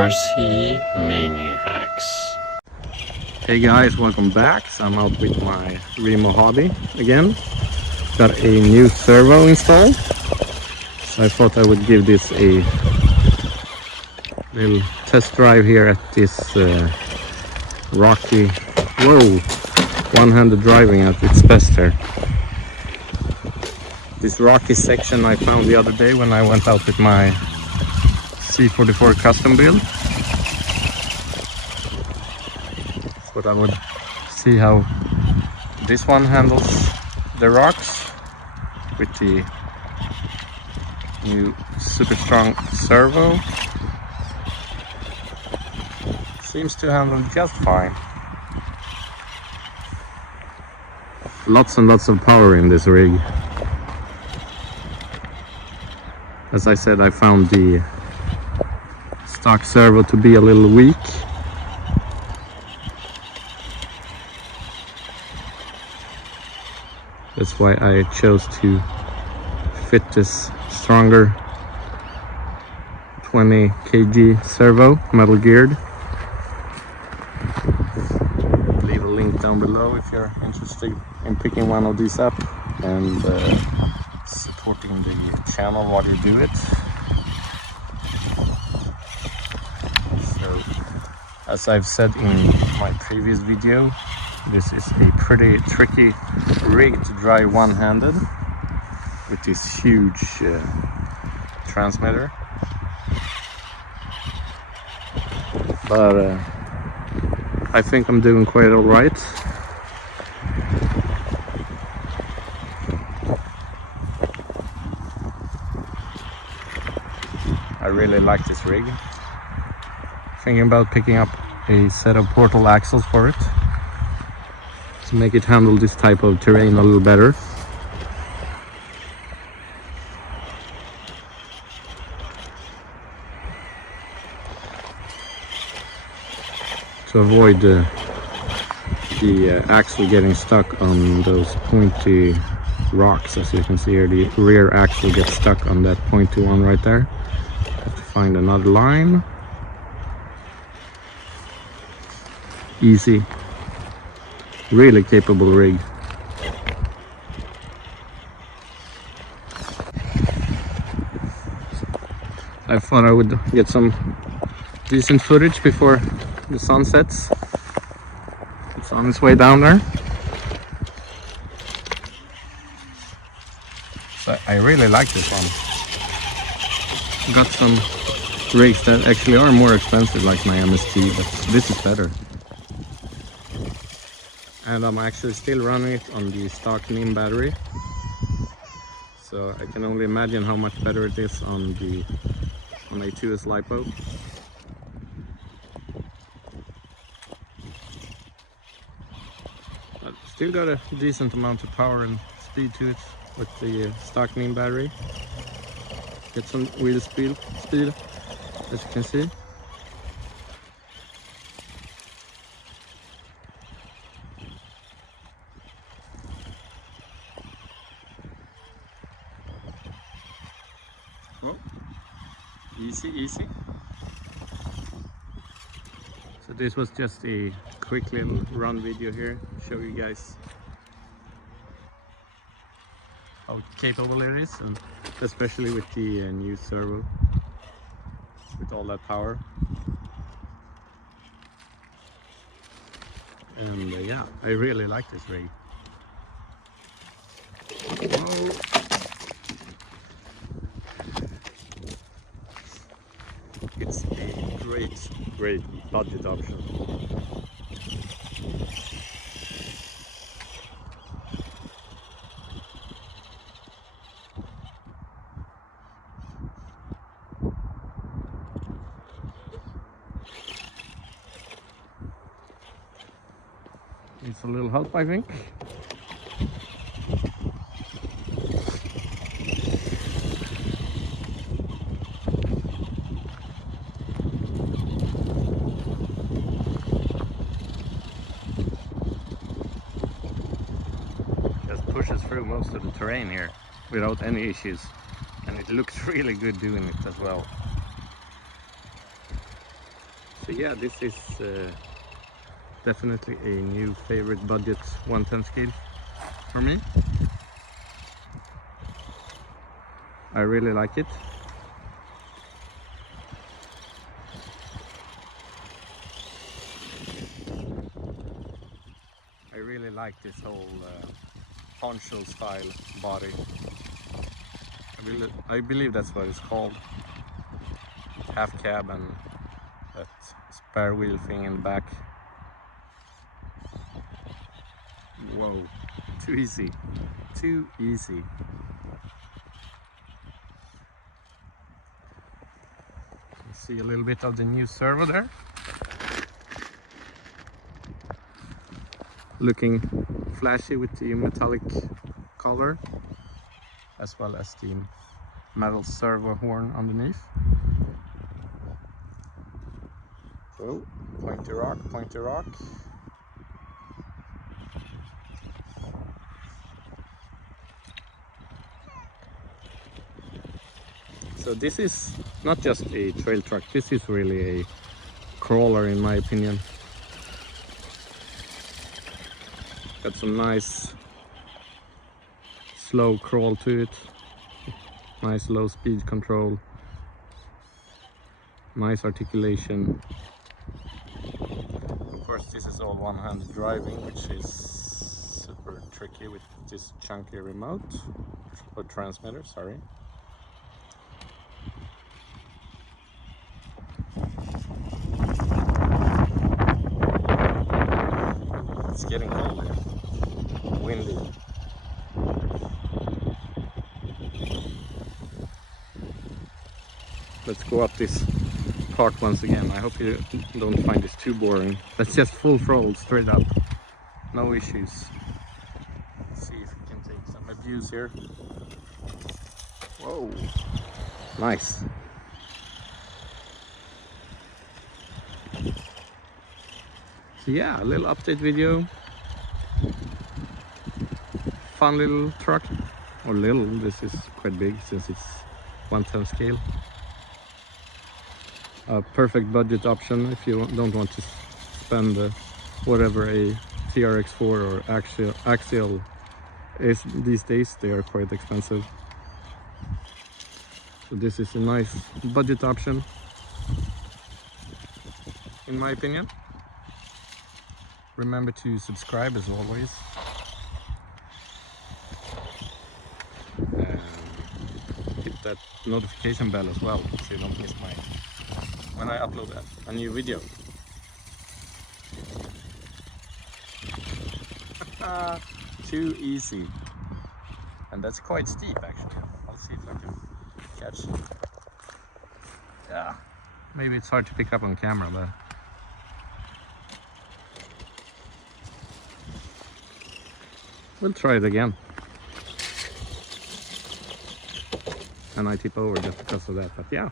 RC Maniacs. Hey guys, welcome back. So I'm out with my REMO Hobby again. Got a new servo installed, so I thought I would give this a little test drive here at this rocky, one-handed driving at its best here. This rocky section I found the other day when I went out with my C44 custom build. But I would see how this one handles the rocks with the new super strong servo. Seems to handle just fine. Lots and lots of power in this rig. As I said, I found the stock servo to be a little weak. That's why I chose to fit this stronger 20 kg servo, metal geared. Leave a link down below if you're interested in picking one of these up and supporting the channel while you do it. So, as I've said in my previous video, this is a pretty tricky rig to drive one-handed with this huge transmitter. But I think I'm doing quite alright. I really like this rig. Thinking about picking up a set of portal axles for it to make it handle this type of terrain a little better. To avoid the axle getting stuck on those pointy rocks. As you can see here, the rear axle gets stuck on that pointy one right there. Have to find another line. Easy. Really capable rig. I thought I would get some decent footage before the sun sets. It's on its way down there. So I really like this one. Got some rigs that actually are more expensive, like my MST, but this is better. And I'm actually still running it on the stock NIM battery, so I can only imagine how much better it is on a 2S LiPo. But still got a decent amount of power and speed to it with the stock NIM battery. Get some wheel speed as you can see. Oh, easy. So this was just a quick little run video here, show you guys how capable it is, and especially with the new servo, with all that power. And yeah, I really like this rig. Oh. It's a great budget option. Needs a little help, I think. Pushes through most of the terrain here without any issues, and it looks really good doing it as well. So yeah, this is definitely a new favorite budget 110 scale for me. I really like it. I really like this whole poncho style body. I believe that's what it's called. Half cab and that spare wheel thing in the back. Whoa, too easy, too easy. You see a little bit of the new servo there. Looking flashy with the metallic color, as well as the metal servo horn underneath. Oh, pointy rock, pointy rock. So this is not just a trail truck, this is really a crawler in my opinion. Got some nice slow crawl to it, nice low speed control, nice articulation. Of course this is all one-handed driving, which is super tricky with this chunky remote, or transmitter, sorry. It's getting cold here, windy. Let's go up this part once again. I hope you don't find this too boring. That's just full throttle straight up, no issues. Let's see if we can take some abuse here. Whoa, nice. So yeah, a little update video. Fun little truck, or little, this is quite big since it's 110 scale. A perfect budget option if you don't want to spend whatever a TRX4 or axial is these days. They are quite expensive. So this is a nice budget option, in my opinion. Remember to subscribe as always. And hit that notification bell as well so you don't miss when I upload a new video. Too easy. And that's quite steep actually. I'll see if I can catch. Yeah, maybe it's hard to pick up on camera, but we'll try it again. And I tip over just because of that, but yeah.